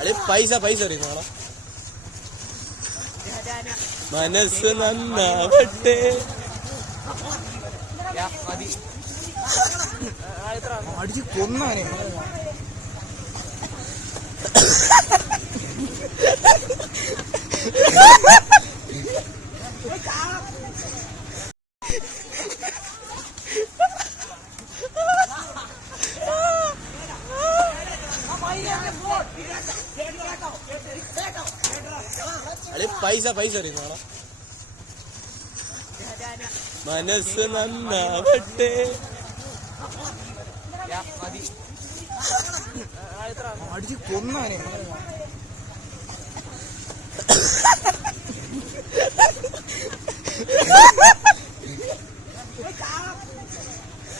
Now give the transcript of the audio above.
അളി പൈസ പൈസ അറിയുന്നോളാ മനസ്സ് നന്നാവട്ടെ. അടിച്ച് കൊന്നവനെ. അളി പൈസ പൈസ അറിയുന്നോളാ മനസ്സ് നന്നാവട്ടെ. അടിച്ച് കൊന്നവനെ 我打死